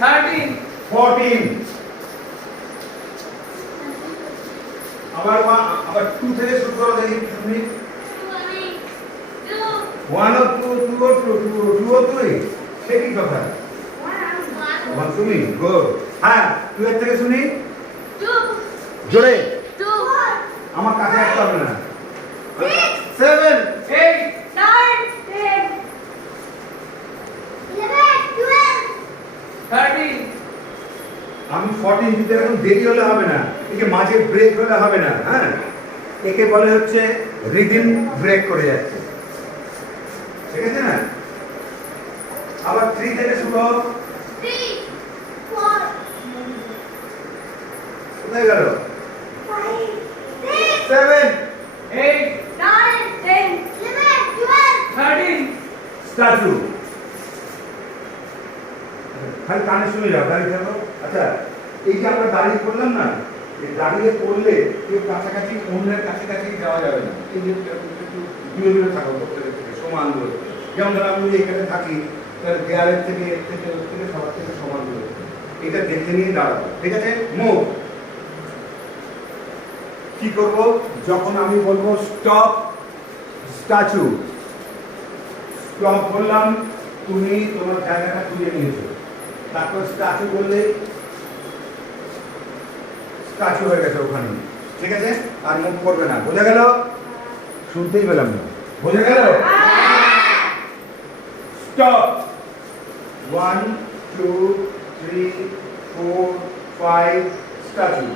13 14 আবার 2 থেকে শুরু করো দেখি তুমি 1 ও 2 ও 2 ও 3 সে কি কথা তুমি গুড হ্যাঁ 2 এর থেকে শুনি জোরে আমার কাছে আসতে হবে না 7 8 13 আমি 14 দিতে এখন দেরি হলে হবে না একে মাঝে ব্রেক হলে হবে না হ্যাঁ একে বলে হচ্ছে রিদিম ব্রেক করে যাচ্ছে ঠিক আছে না আবার 3 থেকে শুরু হোক কোথায় গেল 7 8 13 স্ট্যাচু খালি কানে শুনে যাও দাঁড়িয়ে থাকো আচ্ছা এই যে আমরা দাঁড়িয়ে পড়লাম না এই দাঁড়িয়ে পড়লে কেউ কাছাকাছি অন্যের কাছাকাছি যাওয়া যাবে না এই যে একটু দূরে দূরে থাকো প্রত্যেকের থেকে সমান দূরে যেমন ধরো আমি যদি এখানে থাকি তাহলে দেয়ালের থেকে এর থেকে ওর থেকে সবার থেকে সমান দূরে এটা দেখে নিয়ে দাঁড়াবো ঠিক আছে মুভ কি করব যখন আমি বলবো স্টপ স্ট্যাচু স্টপ বললাম তুমি তোমার জায়গাটা তুলে নিয়েছো তারপর স্ট্যাচু বললে স্ট্যাচু হয়ে গেছে ওখানে ঠিক আছে আর মুভ করবে না বোঝা গেল শুনতেই পেলাম না বোঝা গেল স্টপ 1 2 3 4 5 স্ট্যাচু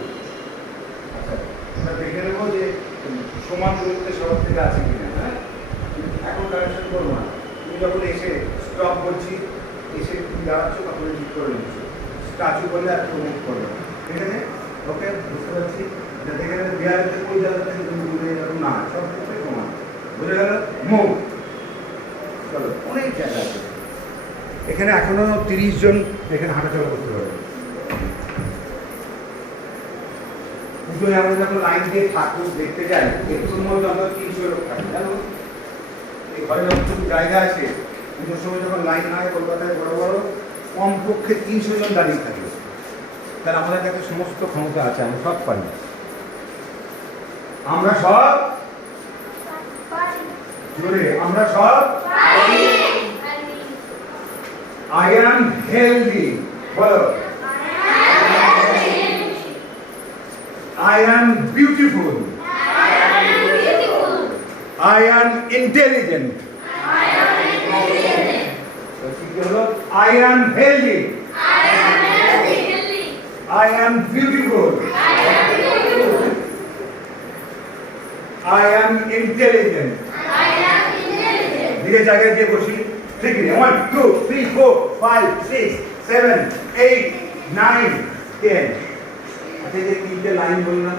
আচ্ছা আমরা দেখে নেবো যে সমান দূরত্বে সবার থেকে আছে কিনা হ্যাঁ এখন কানেকশন করবো না তুমি যখন এসে স্টপ বলছি এসে তুমি দাঁড়াচ্ছ তখন ঠিক করে নিচ্ছ স্ট্যাচু বললে আর মুভ করবে ঠিক আছে ওকে বুঝতে পারছি যাতে এখানে দেয়ালেতে ওই জায়গা থেকে তুমি দূরে যাবো না সব ক্ষেত্রে সমান বুঝে গেল মুভ চলো অনেক জায়গা আছে এখানে এখনো 30 জন এখানে হাঁটাচলা করতে পারবে পুজোয় আমরা যখন লাইন দিয়ে ঠাকুর দেখতে যাই একটুর মধ্যে আমরা 300 লোক থাকি জানো এই ঘরে যতটুকু জায়গা আছে পুজোর সময় যখন লাইন হয় কলকাতায় বড় বড় কমপক্ষে 300 জন দাঁড়িয়ে থাকে তাহলে আমাদের কাছে সমস্ত ক্ষমতা আছে আমরা সব পারি আমরা সব জোরে আমরা সব I am healthy বলো I am beautiful I am intelligent I am healthy I am beautiful I am intelligent দিকে জায়গায় গিয়ে বসি ঠিক আছে 1 2 3 4 5 6 7 8 9 10 আচ্ছা যে তিনটে লাইন বললাম